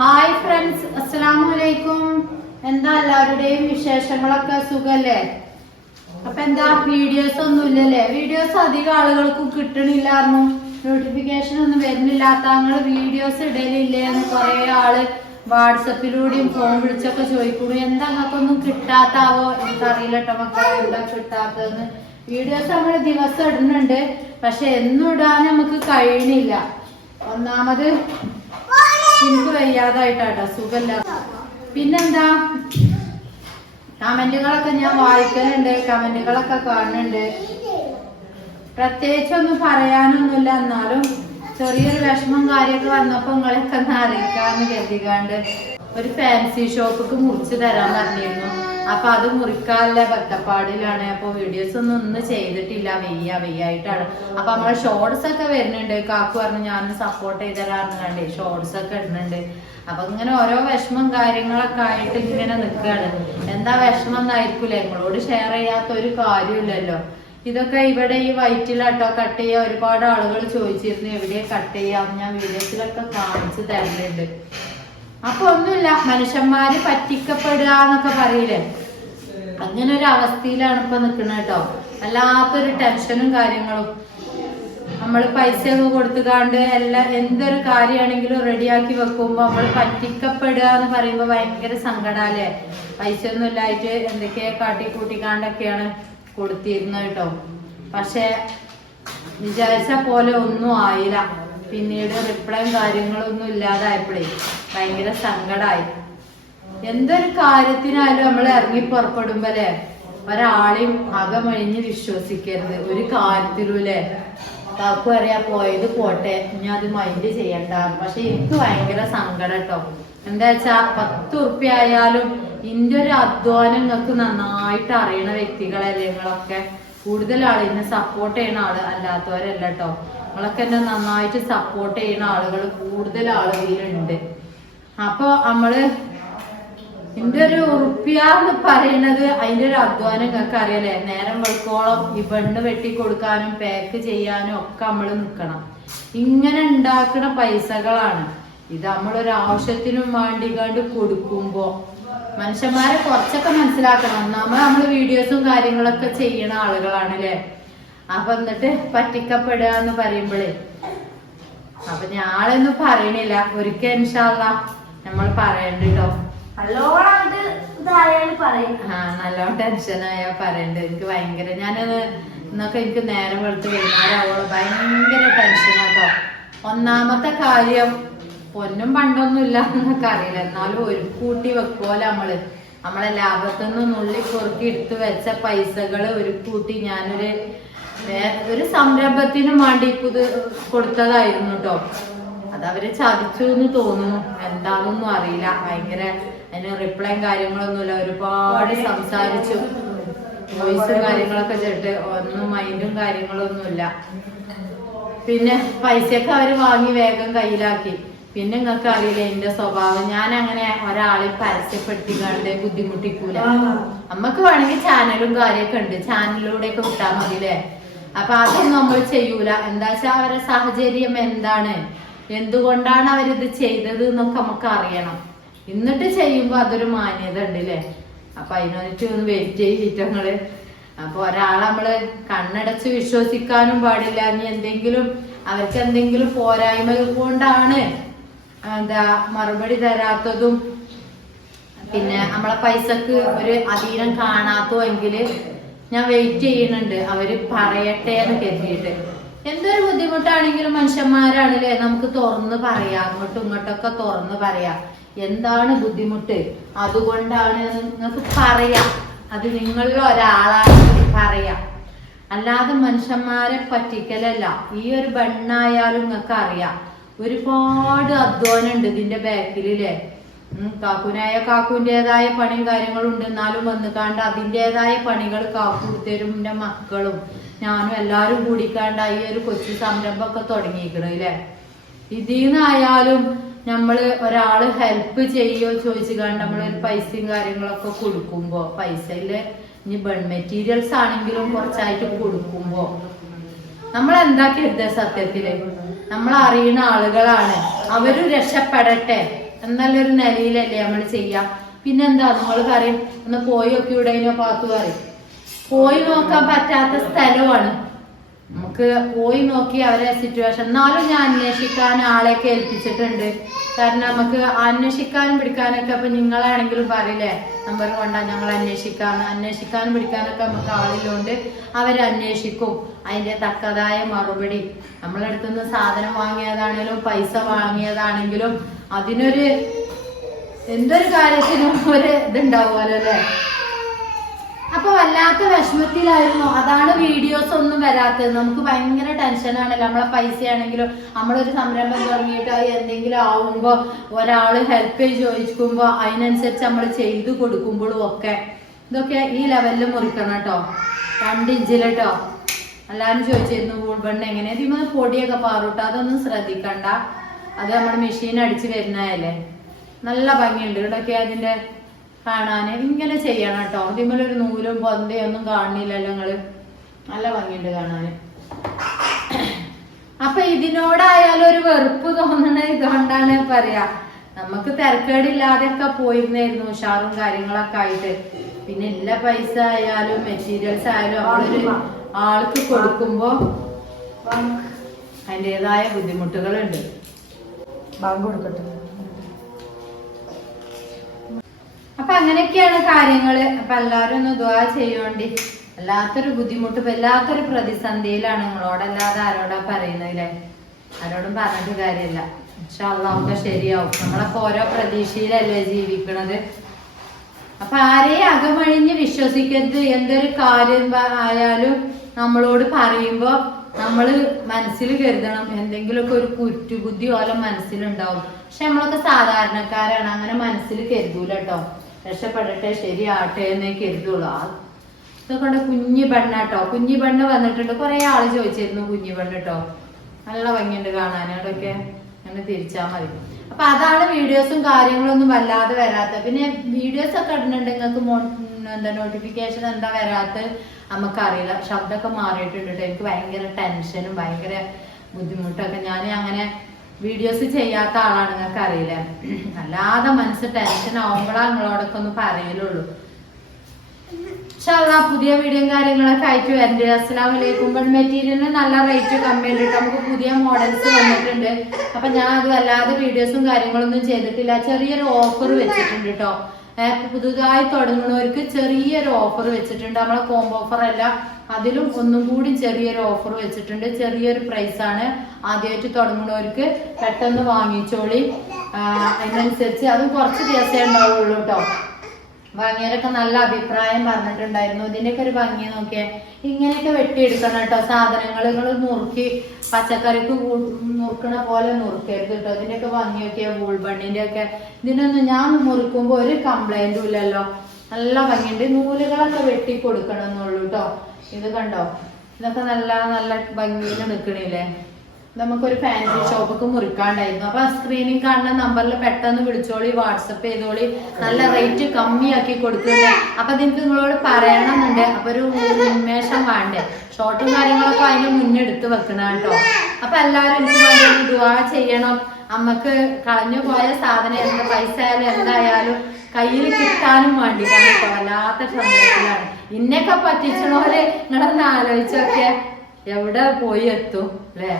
Hi friends, അസ്സലാമു അലൈക്കും. എന്താ എല്ലാവരുടെയും വിശേഷങ്ങളൊക്കെ? സുഖല്ലേ? അപ്പൊ എന്താ വീഡിയോസ് ഒന്നും ഇല്ലല്ലേ? വീഡിയോസ് അധികം ആളുകൾക്കും കിട്ടണില്ലായിരുന്നു, നോട്ടിഫിക്കേഷൻ ഒന്നും വരുന്നില്ലാത്ത ഞങ്ങള് വീഡിയോസ് ഇടലില്ലേ എന്ന് കുറെ ആള് വാട്സപ്പിലൂടെയും ഫോൺ വിളിച്ചൊക്കെ ചോദിക്കുന്നു. എന്താ നമുക്കൊന്നും കിട്ടാത്താവോ? എനിക്കറിയില്ല കേട്ടോ മക്കളെ, എന്താ കിട്ടാത്തതെന്ന്. വീഡിയോസ് നമ്മള് ദിവസം ഇടുന്നുണ്ട്, പക്ഷെ എന്നും ഇടാൻ നമുക്ക് കഴിയണില്ല. ഒന്നാമത് എനിക്ക് വയ്യാതായിട്ടാട്ടോ, സുഖമില്ല. പിന്നെന്താ, കമന്റുകളൊക്കെ ഞാൻ വായിക്കലുണ്ട്, കമന്റുകളൊക്കെ കാണുന്നുണ്ട്. പ്രത്യേകിച്ചൊന്നും പറയാനൊന്നുമില്ല, എന്നാലും ചെറിയൊരു വിഷമം കാര്യമൊക്കെ വന്നപ്പോ നിങ്ങളൊക്കെ ഒന്ന് അറിയിക്കാന്ന് കരുതിക്കാണ്ട് ഒരു ഫാൻസി ഷോപ്പിക്ക് മുറിച്ച് തരാൻ പറഞ്ഞിരുന്നു. അപ്പൊ അത് മുറിക്കാനുള്ള ബത്തപ്പാടിലാണ്. അപ്പൊ വീഡിയോസ് ഒന്നും ചെയ്തിട്ടില്ല, വെയ്യായിട്ടാണ്. അപ്പൊ നമ്മളെ ഷോർട്സ് ഒക്കെ വരുന്നുണ്ട്. കാക്കു പറഞ്ഞു ഞാനും സപ്പോർട്ട് ചെയ്തരാന്ന് കണ്ടേ ഷോർട്സ് ഒക്കെ ഇടുന്നുണ്ട്. അപ്പൊ ഇങ്ങനെ ഓരോ വിഷമം കാര്യങ്ങളൊക്കെ ആയിട്ട് ഇങ്ങനെ നിൽക്കുകയാണ്. എന്താ വിഷമം എന്നായിരിക്കൂലേ, നിങ്ങളോട് ഷെയർ ചെയ്യാത്ത ഒരു കാര്യമില്ലല്ലോ. ഇതൊക്കെ ഇവിടെ ഈ വയറ്റിലാട്ടോ കട്ട് ചെയ്യാൻ ഒരുപാട് ആളുകൾ ചോദിച്ചിരുന്നു, എവിടെ കട്ട് ചെയ്യാം. ഞാൻ വീഡിയോസിലൊക്കെ കാണിച്ചു തരലുണ്ട്. അപ്പൊ ഒന്നുമില്ല, മനുഷ്യന്മാര് പറ്റിക്കപ്പെടുക എന്നൊക്കെ പറയില്ലേ, അങ്ങനെ ഒരു അവസ്ഥയിലാണ് ഇപ്പൊ നിക്കുന്നത് കേട്ടോ. വല്ലാത്തൊരു ടെൻഷനും കാര്യങ്ങളും. നമ്മള് പൈസ ഒക്കെ കൊടുത്തുകാണ്ട് എന്തൊരു കാര്യമാണെങ്കിലും റെഡിയാക്കി വെക്കുമ്പോ നമ്മള് പറ്റിക്കപ്പെടുക എന്ന് പറയുമ്പോ ഭയങ്കര സങ്കടാലേ. പൈസ ഒന്നും ഇല്ലായിട്ട് എന്തൊക്കെയാ കാട്ടിക്കൂട്ടിക്കാണ്ടൊക്കെയാണ് കൊടുത്തിരുന്നത് കേട്ടോ. പക്ഷെ വിചാരിച്ച പോലെ ഒന്നും ആയില്ല. പിന്നീട് റിപ്ലൈയും കാര്യങ്ങളൊന്നും ഇല്ലാതായപ്പോഴേ ഭയങ്കര സങ്കടമായി. എന്തൊരു കാര്യത്തിനായാലും നമ്മൾ ഇറങ്ങി പുറപ്പെടുമ്പോലേ ഒരാളെയും അകമഴിഞ്ഞ് വിശ്വസിക്കരുത് ഒരു കാര്യത്തിലൂല്ലേ. കാക്കു അറിയാ പോയത് പോട്ടെ, ഇനി അത് മൈൻഡ് ചെയ്യണ്ട. പക്ഷെ എനിക്ക് ഭയങ്കര സങ്കടം കേട്ടോ. എന്താ വെച്ചാ 10 ഉറുപ്പ്യ ആയാലും ഇന്റെ ഒരു അധ്വാനം നിങ്ങൾക്ക് നന്നായിട്ട് അറിയണ വ്യക്തികളല്ലേ നിങ്ങളൊക്കെ. കൂടുതൽ ആള് എന്നെ സപ്പോർട്ട് ചെയ്യുന്ന ആള് അല്ലാത്തവരല്ല കേട്ടോ. നിങ്ങളൊക്കെ എന്നെ നന്നായിട്ട് സപ്പോർട്ട് ചെയ്യുന്ന ആളുകൾ കൂടുതൽ ആളുകളിലുണ്ട്. അപ്പൊ നമ്മള് എന്റെ ഒരു ഉറുപ്പ്യ എന്ന് പറയണത് അതിന്റെ ഒരു അധ്വാനം നിങ്ങൾക്ക് അറിയാലേ. നേരം വെളുക്കോളം ഈ ബണ്ണ് വെട്ടി കൊടുക്കാനും പാക്ക് ചെയ്യാനും ഒക്കെ നമ്മള് നിക്കണം. ഇങ്ങനെ ഉണ്ടാക്കുന്ന പൈസകളാണ് ഇത്. നമ്മളൊരു ആവശ്യത്തിനും വേണ്ടിക്കാണ്ട് കൊടുക്കുമ്പോ മനുഷ്യന്മാരെ കുറച്ചൊക്കെ മനസ്സിലാക്കണം. നമ്മള് വീഡിയോസും കാര്യങ്ങളൊക്കെ ചെയ്യണ ആളുകളാണ് അല്ലേ. അപ്പൊ എന്നിട്ട് പറ്റിക്കപ്പെടുക എന്ന് പറയുമ്പോഴേ അപ്പൊ ഞാളൊന്നും പറയണില്ല. ഒരിക്കൽ ഇൻഷാ അല്ലാഹ് നമ്മൾ പറയണ്ടോ. നല്ലോണം ടെൻഷനായാ പറയണ്ട്. എനിക്ക് ഭയങ്കര ഇന്നൊക്കെ എനിക്ക് നേരം വെളുത്ത് വൈകുന്നേരമാവോളം ഭയങ്കര ടെൻഷനാട്ടോ. ഒന്നാമത്തെ കാര്യം, പൊന്നും പണ്ടൊന്നും ഇല്ല എന്നൊക്കെ അറിയില്ല, എന്നാലും ഒരു കൂട്ടി വെക്കുമല്ലോ നമ്മളെ ലാഭത്തിൽ നിന്ന് നുള്ളി കുറുക്കി എടുത്ത് വെച്ച പൈസകള് ഒരു കൂട്ടി ഞാനൊരു സംരംഭത്തിനും വേണ്ടി കൊടുത്തതായിരുന്നു കേട്ടോ. അതവര് ചതിച്ചു എന്ന് തോന്നുന്നു, എന്താണെന്നൊന്നും അറിയില്ല. ഭയങ്കര അതിന് റിപ്ലൈയും കാര്യങ്ങളൊന്നുമില്ല. ഒരുപാട് സംസാരിച്ചു, വോയിസും കാര്യങ്ങളൊക്കെ ചെയ്തിട്ട് ഒന്നും മൈൻഡും കാര്യങ്ങളൊന്നുമില്ല. പിന്നെ പൈസയൊക്കെ അവര് വാങ്ങി വേഗം കയ്യിലാക്കി. പിന്നെ നിങ്ങൾക്ക് അറിയില്ല എന്റെ സ്വഭാവം, ഞാൻ അങ്ങനെ ഒരാളെ പരസ്യപ്പെടുത്തിക്കാണ്ട് ബുദ്ധിമുട്ടിക്കൂല. നമ്മക്ക് വേണമെങ്കിൽ ചാനലും കാര്യമൊക്കെ ഉണ്ട്, ചാനലിലൂടെയൊക്കെ വിട്ടാൽ മതില്ലേ. അപ്പൊ അതൊന്നും നമ്മൾ ചെയ്യൂല. എന്താ വെച്ചാൽ അവരുടെ സാഹചര്യം എന്താണ്, എന്തുകൊണ്ടാണ് അവരിത് ചെയ്തത് എന്നൊക്കെ നമുക്ക് അറിയണം. എന്നിട്ട് ചെയ്യുമ്പോ അതൊരു മാന്യത ഉണ്ടല്ലേ. അപ്പൊ അതിനൊന്നിട്ട് ഒന്ന് വെയിറ്റ് ചെയ്തിട്ടങ്ങള്. അപ്പൊ ഒരാളെ നമ്മള് കണ്ണടച്ച് വിശ്വസിക്കാനും പാടില്ല. ഇനി അവർക്ക് എന്തെങ്കിലും പോരായ്മ കൊണ്ടാണ് മറുപടി തരാത്തതും പിന്നെ നമ്മളെ പൈസക്ക് ഒരു അധീനം കാണാത്തോ എങ്കില് ഞാൻ വെയിറ്റ് ചെയ്യുന്നുണ്ട്, അവര് പറയട്ടെ എന്ന് കരുതിയിട്ട്. എന്തൊരു ബുദ്ധിമുട്ടാണെങ്കിലും മനുഷ്യന്മാരാണല്ലേ, നമുക്ക് തുറന്ന് പറയാം. അങ്ങോട്ടും ഇങ്ങോട്ടൊക്കെ തുറന്ന് പറയാം. എന്താണ് ബുദ്ധിമുട്ട്, അതുകൊണ്ടാണ് നിങ്ങൾക്ക് പറയാം. അത് നിങ്ങളിൽ ഒരാളാണെങ്കിൽ പറയാം. അല്ലാതെ മനുഷ്യന്മാരെ പറ്റിക്കലല്ല. ഈ ഒരു ബണ്ണായാലും നിങ്ങൾക്ക് അറിയാം ഒരുപാട് അധ്വാനം ഉണ്ട് ഇതിന്റെ ബാക്കിലല്ലേ. കാക്കുവിൻ്റെതായ പണിയും കാര്യങ്ങളും ഉണ്ട്. എന്നാലും വന്നുകാണ്ട് അതിൻ്റെതായ പണികൾ കാക്കൂടുത്തരും എന്റെ മക്കളും ഞാനും എല്ലാരും കൂടിക്കാണ്ട് ഈ ഒരു കൊച്ചു സംരംഭമൊക്കെ തുടങ്ങിയിരിക്കണല്ലേ. ഇതിന്നായാലും നമ്മള് ഒരാള് ഹെൽപ്പ് ചെയ്യോ ചോദിച്ചുകാണ്ട് നമ്മളൊരു പൈസയും കാര്യങ്ങളൊക്കെ കൊടുക്കുമ്പോ, പൈസയില് ഇനി ബൺ മെറ്റീരിയൽസ് ആണെങ്കിലും കുറച്ചായിട്ട് കൊടുക്കുമ്പോ നമ്മൾ എന്താ കരുതുക, സത്യത്തില് നമ്മൾ അറിയുന്ന ആളുകളാണ്, അവരും രക്ഷപ്പെടട്ടെ. എന്നല്ലൊരു നിലയിലല്ലേ നമ്മൾ ചെയ്യാം. പിന്നെന്താ നിങ്ങൾ പറയും ഒന്ന് പോയി ഒക്കെ ഇവിടെയോ പാത്തു പറയും. പോയി നോക്കാൻ പറ്റാത്ത സ്ഥലമാണ്. നമുക്ക് പോയി നോക്കി അവരെ സിറ്റുവേഷൻ. എന്നാലും ഞാൻ അന്വേഷിക്കാൻ ആളെയൊക്കെ ഏൽപ്പിച്ചിട്ടുണ്ട്. കാരണം നമുക്ക് അന്വേഷിക്കാനും പിടിക്കാനൊക്കെ ഇപ്പൊ നിങ്ങളാണെങ്കിലും പറയില്ലേ നമ്പർ കൊണ്ടാ ഞങ്ങൾ അന്വേഷിക്കാനും പിടിക്കാനൊക്കെ നമുക്ക് ആളില്ലോണ്ട് അവരന്വേഷിക്കും. അതിന്റെ തക്കതായ മറുപടി നമ്മളടുത്തുനിന്ന് സാധനം വാങ്ങിയതാണെങ്കിലും പൈസ വാങ്ങിയതാണെങ്കിലും അതിനൊരു എന്തൊരു കാര്യത്തിനും ഒരു ഇതുണ്ടാവുമല്ലോ അല്ലെ. അപ്പൊ വല്ലാത്ത വിഷമത്തിലായിരുന്നു. അതാണ് വീഡിയോസ് ഒന്നും വരാത്തത്. നമുക്ക് ഭയങ്കര ടെൻഷനാണല്ലോ. നമ്മളെ പൈസ ആണെങ്കിലും നമ്മളൊരു സംരംഭം തുടങ്ങിയിട്ട് എന്തെങ്കിലും ആവുമ്പോ ഒരാള് ഹെൽപ്പ് ചോദിക്കുമ്പോ അതിനനുസരിച്ച് നമ്മൾ ചെയ്തു കൊടുക്കുമ്പോഴും ഒക്കെ ഇതൊക്കെ ഈ ലെവലിൽ മുറിക്കണം കേട്ടോ. 2 ഇഞ്ചിലട്ടോ. എല്ലാരും ചോദിച്ചിരുന്നു വൂൾബണ്ണ് എങ്ങനെ ഇതിന് പൊടിയൊക്കെ പാറൂട്ടോ. അതൊന്നും ശ്രദ്ധിക്കണ്ട. അത് നമ്മുടെ മെഷീൻ അടിച്ച് വരുന്നതല്ലേ. നല്ല ഭംഗിയുണ്ട് ഇവിടൊക്കെ അതിന്റെ കാണാന്. ഇങ്ങനെ ചെയ്യണം കേട്ടോ. ഇതിമേലൊരു നൂലും പൊന്തയും ഒന്നും കാണുന്നില്ലല്ലോ നിങ്ങള്. നല്ല ഭംഗിയുണ്ട് കാണാന്. അപ്പൊ ഇതിനോടായാലും ഒരു വെറുപ്പ് തോന്നണ ഇതുകൊണ്ടാണ് പറയാ. നമുക്ക് തിരക്കേടില്ലാതെയൊക്കെ പോയിരുന്നായിരുന്നു ഉഷാറും കാര്യങ്ങളൊക്കെ ആയിട്ട്. പിന്നെ എല്ലാ പൈസ ആയാലും മെറ്റീരിയൽസ് ആയാലും നമ്മളൊരു ആൾക്ക് കൊടുക്കുമ്പോ അതിൻ്റെതായ ബുദ്ധിമുട്ടുകളുണ്ട്. ബാങ്ക് കൊടുക്കട്ടെ. അപ്പൊ അങ്ങനെയൊക്കെയാണ് കാര്യങ്ങള്. അപ്പൊ എല്ലാരും ഒന്ന് ദുആ ചെയ്യോണ്ടി. വല്ലാത്തൊരു ബുദ്ധിമുട്ട്, വല്ലാത്തൊരു പ്രതിസന്ധിയിലാണ്. നിങ്ങളോടല്ലാതെ ആരോടാ പറയുന്നതില്ലേ? ആരോടും പറഞ്ഞിട്ട് കാര്യമില്ല. ഇൻഷാ അല്ലാഹ് ഒക്കെ ശരിയാവും. നമ്മളൊക്കെ ഓരോ പ്രതീക്ഷയിലല്ലേ ജീവിക്കണത്. അപ്പൊ ആരെയും അകമഴിഞ്ഞ് വിശ്വസിക്കരുത്. എന്തൊരു കാര്യം ആയാലും നമ്മളോട് പറയുമ്പോ നമ്മള് മനസ്സിൽ കരുതണം എന്തെങ്കിലുമൊക്കെ ഒരു കുറ്റുബുദ്ധി പോലെ മനസ്സിലുണ്ടാവും. പക്ഷെ നമ്മളൊക്കെ സാധാരണക്കാരാണ്. അങ്ങനെ മനസ്സിൽ കരുതൂല കേട്ടോ. രക്ഷപ്പെടട്ടെ ശരിയാട്ടെ എന്നേ കരുതുള്ളൂ. ഇതൊക്കെ കുഞ്ഞു പെണ്ണാട്ടോ. കുഞ്ഞു പെണ്ണ് വന്നിട്ടുണ്ട്. കുറെ ആള് ചോദിച്ചിരുന്നു കുഞ്ഞു പെണ്ണ് കേട്ടോ. നല്ല ഭംഗിയുണ്ട് കാണാൻ. അതൊക്കെ അങ്ങനെ തിരിച്ചാ മതി. അപ്പൊ അതാണ് വീഡിയോസും കാര്യങ്ങളൊന്നും വല്ലാതെ വരാത്ത. പിന്നെ വീഡിയോസ് ഒക്കെ ഇടുന്നുണ്ട്. നിങ്ങൾക്ക് എന്താ നോട്ടിഫിക്കേഷൻ എന്താ വരാത്ത നമുക്കറിയില്ല. ശബ്ദമൊക്കെ മാറിയിട്ടുണ്ട് കേട്ടോ. എനിക്ക് ഭയങ്കര ടെൻഷനും ഭയങ്കര ബുദ്ധിമുട്ടൊക്കെ. ഞാൻ അങ്ങനെ വീഡിയോസ് ചെയ്യാത്ത ആളാണ്. നിങ്ങൾക്ക് അറിയില്ല. അല്ലാതെ മനസ്സ് ടെൻഷൻ ആവുമ്പോഴാ നിങ്ങളോടൊക്കെ ഒന്ന് പറയലുള്ളൂ. പുതിയ വീഡിയോ കാര്യങ്ങളൊക്കെ ആയിട്ട് വരണ്ട്. അസ്സലാമു അലൈക്കും. മെറ്റീരിയലിന് നല്ല റേറ്റ് കമ്മിയുണ്ട്. നമുക്ക് പുതിയ മോഡൽസ് വന്നിട്ടുണ്ട്. അപ്പൊ ഞാൻ അത് അല്ലാതെ വീഡിയോസും കാര്യങ്ങളൊന്നും ചെയ്തിട്ടില്ല. ചെറിയൊരു ഓഫർ വെച്ചിട്ടുണ്ട് കേട്ടോ. പുതുതായി തുടങ്ങുന്നവർക്ക് ചെറിയൊരു ഓഫർ വെച്ചിട്ടുണ്ട്. നമ്മളെ കോംബോ ഓഫർ അല്ല, അതിലും ഒന്നും കൂടി ചെറിയൊരു ഓഫർ വെച്ചിട്ടുണ്ട്. ചെറിയൊരു പ്രൈസ് ആണ്. ആദ്യമായിട്ട് തുടങ്ങുന്നവർക്ക് പെട്ടെന്ന് വാങ്ങിച്ചോളി. അതിനനുസരിച്ച് അതും കുറച്ച് ദിവസമേ ഉണ്ടാവുള്ളൂ കേട്ടോ. വാങ്ങിയവരൊക്കെ നല്ല അഭിപ്രായം പറഞ്ഞിട്ടുണ്ടായിരുന്നു. ഇതിന്റെയൊക്കെ ഒരു ഭംഗി നോക്കിയേ. ഇങ്ങനെയൊക്കെ വെട്ടിയെടുക്കണം കേട്ടോ. സാധനങ്ങൾ നിങ്ങൾ നുറുക്കി പച്ചക്കറിക്ക് നുറുക്കണ പോലെ നുറുക്കരുത് കേട്ടോ. ഇതിന്റെയൊക്കെ ഭംഗിയൊക്കെയാ വൂൾബണ്ണിന്റെ ഒക്കെ. ഇതിനൊന്നും ഞാൻ മുറിക്കുമ്പോ ഒരു കംപ്ലൈന്റും ഇല്ലല്ലോ. നല്ല ഭംഗിയുണ്ട്. നൂലുകളൊക്കെ വെട്ടി കൊടുക്കണം എന്നുള്ളൂ കേട്ടോ. ഇത് കണ്ടോ, ഇതൊക്കെ നല്ല നല്ല ഭംഗിയിൽ നിൽക്കണില്ലേ. നമുക്കൊരു ഫാൻസി ഷോപ്പൊക്കെ മുറിക്കാണ്ടായിരുന്നു. അപ്പൊ സ്ക്രീനിൽ കാണുന്ന നമ്പറിൽ പെട്ടെന്ന് വിളിച്ചോളി, വാട്സപ്പ് ചെയ്തോളി. നല്ല റേറ്റ് കമ്മിയാക്കി കൊടുക്കുന്നുണ്ട്. അപ്പൊ നിങ്ങൾക്ക് നിങ്ങളോട് പറയണമെന്നുണ്ട്. അപ്പൊ ഒരു ഉന്മേഷം വേണ്ടേ. ഷോർട്ടും കാര്യങ്ങളൊക്കെ അതിന് മുന്നെടുത്ത് വെക്കണം കേട്ടോ. അപ്പൊ എല്ലാവരും എനിക്ക് വേണ്ടി ദുആ ചെയ്യണം. അമ്മക്ക് കളഞ്ഞു പോയ സാധനം എന്ത് പൈസ ആയാലും എന്തായാലും കയ്യിൽ കിട്ടാനും വേണ്ടിയിട്ടാണ് കേട്ടോ. വല്ലാത്ത സന്തോഷത്തിലാണ്. ഇന്നൊക്കെ പറ്റിച്ചോലെ നിങ്ങളൊന്ന് ആലോചിച്ചൊക്കെ എവിടെ പോയി എത്തും അല്ലേ?